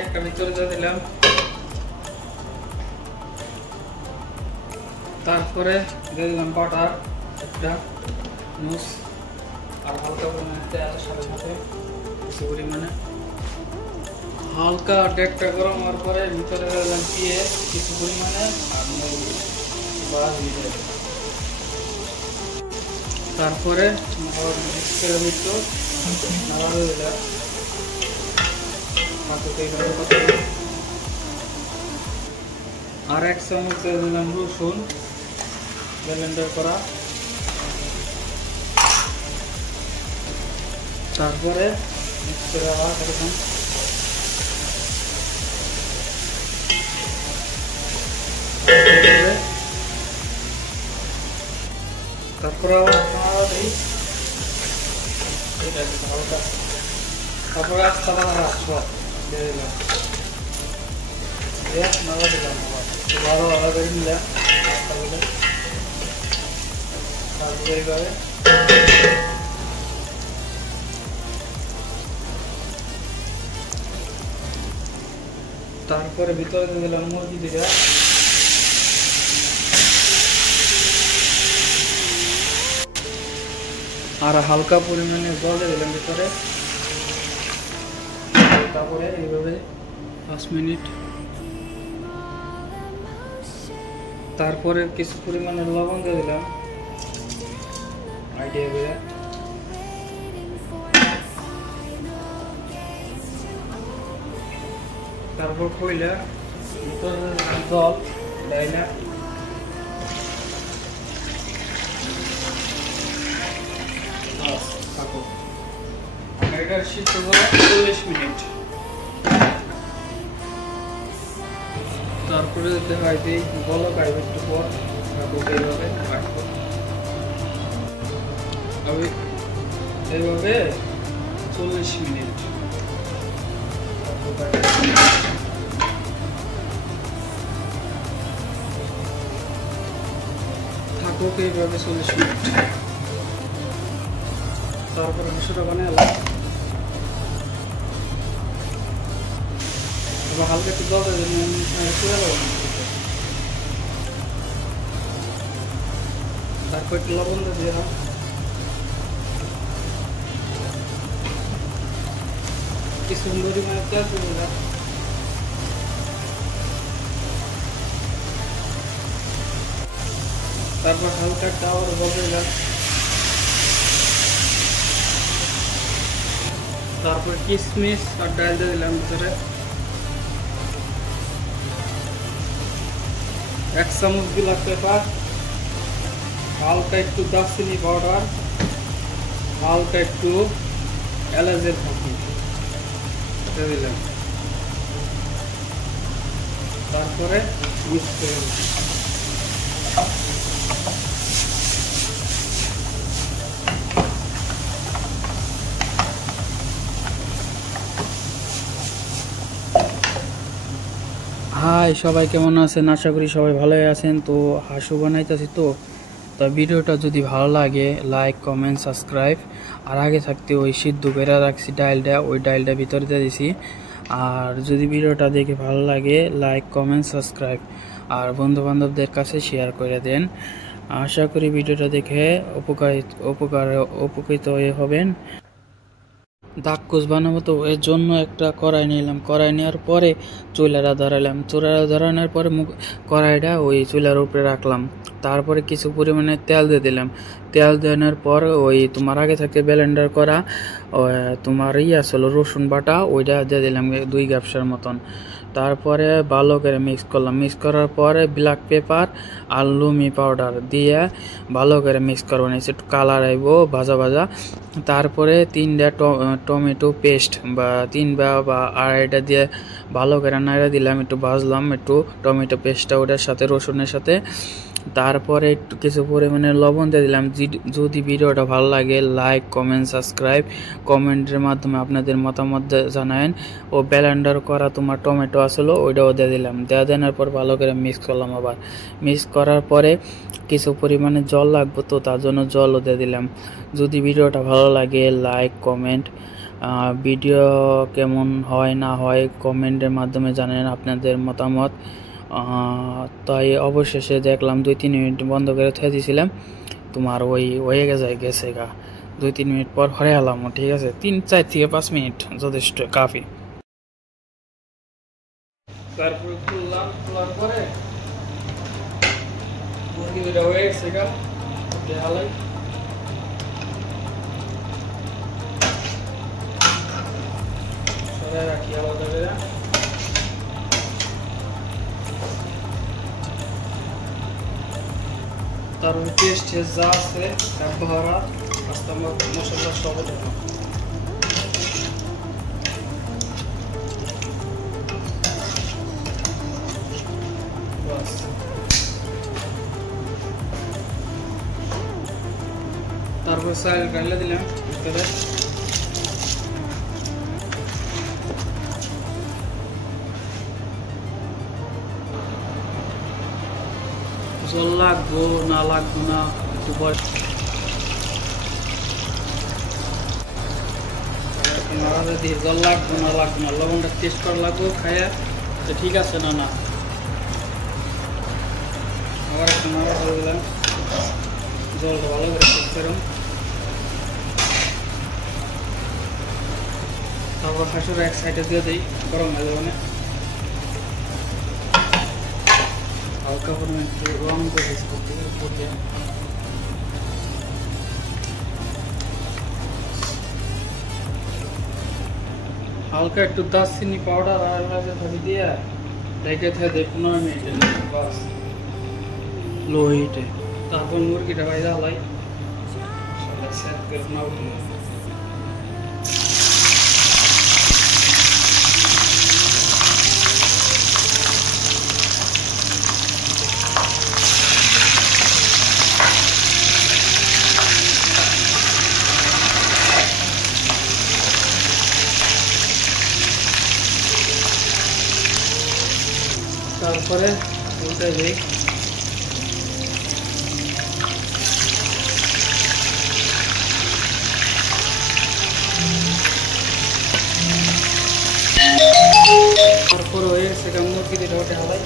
একটা ভিতরে দিয়ে দিলাম, তারপরে দিয়ে দিলাম বাটার একটা নুস আর হালকা পরিমাণে তেল, সাথে সাথে কিছু পরিমাণে হালকা ডেকটা গরম হওয়ার পরে ভিতরে দিয়ে দিলাম পেঁয়াজ কিছু পরিমাণে আর তারপরে মিক্সের ভিতর নাড়া দিলাম, আর 1 চামচ দিয়ে দিলাম রসুন ব্লেন্ডার করা, তারপরে মিক্স করে আবার এরকম তারপরে আবার দিই, তারপরে আস্তে আস্তে দিয়ে দিলাম, নাড়া দিলাম আরো আলাদা করে নিলাম, তারপরে এইভাবে তারপরে ভিতরে দিয়ে দিলাম মুরগি দিলা, আর হালকা পরিমাণে জল দিয়ে দিলাম ভিতরে, তারপরে এইভাবে 5 মিনিট, তারপরে কিছু পরিমাণে লবণ দিয়ে দিলাম আইডিয়া করে, তারপর কইলা জল ডাইলা থাকো, এটা সিদ্ধ করে 40 মিনিট, তারপরে দেখাই দিই বলক আসবে একটু পর, এইভাবে কাটবো, আমি এইভাবে 40 মিনিট থাকুক, এইভাবে 40 মিনিট, তারপরে মাংসটা বানালাম, হালকা একটু জল তারপর একটু লবণ দিয়ে দিলাম, কিছু পরিমাণে তেল দিয়ে দিলাম, তারপর হালকা একটা আবার জল দিলাম, তারপর কিশমিশ আর ডাল দিয়ে দিলাম ভিতরে, 1 চামচ ব্ল্যাক পেপার, হালকা একটু দারচিনি পাউডার, হালকা একটু এলাচের ফাঁকি দিলাম, তারপরে মিক্স করে হাই সবাই কেমন আছেন, আশা করি সবাই ভালোই আছেন। তো হাঁসু বানাইতেছি, তো ভিডিওটা যদি ভালো লাগে লাইক কমেন্ট সাবস্ক্রাইব, আর আগে থাকতে ওই সিদ্ধ করে রাখছি ডালটা, ওই ডালটা ভিতরে দিয়ে দিছি, আর যদি ভিডিওটা দেখে ভালো লাগে লাইক কমেন্ট সাবস্ক্রাইব আর বন্ধু বান্ধবদের কাছে শেয়ার করে দেন। আশা করি ভিডিওটা দেখে উপকৃত হবেন। দাক্কুস বানাবো, তো এর জন্য একটা কড়াই নিলাম, কড়াই নেওয়ার পরে চুলাটা ধরালাম, চুলাটা ধরানোর পরে কড়াইটা ওই চুলার উপরে রাখলাম, তারপরে কিছু পরিমাণে তেল দিয়ে দিলাম, তেল দেওয়ার পর ওই তোমার আগে থেকে ব্লেন্ডার করা তোমার আসলে রসুন বাটা ওইটা দিয়ে দিলাম 2 গ্রাপসার মতন, তারপরে ভালো করে মিক্স করলাম, মিক্স করার পরে ব্ল্যাক পেপার আর লুমি পাউডার দিয়ে ভালো করে মিক্স করবো, একটু কালার আইব ভাজা ভাজা, তারপরে 3টা টমেটো পেস্ট বা 3 বা 2.5টা দিয়ে ভালো করে নাড়া দিলাম, একটু ভাজলাম একটু টমেটো পেস্টটা ওটার সাথে রসুনের সাথে, তারপরে একটু কিছু পরিমাণে লবণ দিয়ে দিলাম। যদি ভিডিওটা ভালো লাগে লাইক কমেন্ট সাবস্ক্রাইব, কমেন্টের মাধ্যমে আপনাদের মতামত জানাবেন। ও ব্লেন্ডার করা তোমার টমেটো আসলো ওইটাও দিয়ে দিলাম। দেওয়ার পর ভালো করে মিক্স করলাম। আবার মিক্স করার পরে কিছু পরিমাণে জল লাগবে, তো তার জন্য জলও দিয়ে দিলাম। যদি ভিডিওটা ভালো লাগে লাইক কমেন্ট, ভিডিও কেমন হয় না হয় কমেন্টের মাধ্যমে জানেন আপনাদের মতামত। তাই অবশেষে দেখলাম 2-3 মিনিট বন্ধ করে থুয়ে দিয়েছিলাম, তোমার ওই হয়ে গেছে গা। 2-3 মিনিট পর হরে এলাম, ঠিক আছে। 3-4 থেকে 5 মিনিট যথেষ্ট, কাফি। তারপরে খোলার পরে মুরগি দুটা হয়ে গেছে গা, হালাই সরাই রাখি আলাদা করে। তারপরে টেস্ট যা আছে ভরা আস্তে মশলা সব দেবো। তারপর চাল গাইলে দিলাম ভিতরে। জল লাগবো না একটু বয়স দিয়ে জল লাগবো না লবণটা টেস্ট করা লাগবো, খাইয়া তো ঠিক আছে না। আবার একটা নাড়া করে দিলাম, জলটা ভালো করে চেক করুন। তারপর হাঁসুর এক সাইডে দিয়ে দিই, গরম হয়ে যাবে না। হালকা পরিমাণ রং করে হালকা একটু দারচিনি পাউডার আর থাকি দিয়ে রেখে দেয় 15 মিনিটের বাস, লো হিটে। তারপর মুরগিটা ভাই জ্বালাই তারপরে উল্টে দিই। তারপর হয়ে সেটা মুরগি দিয়ে ওটা হালাই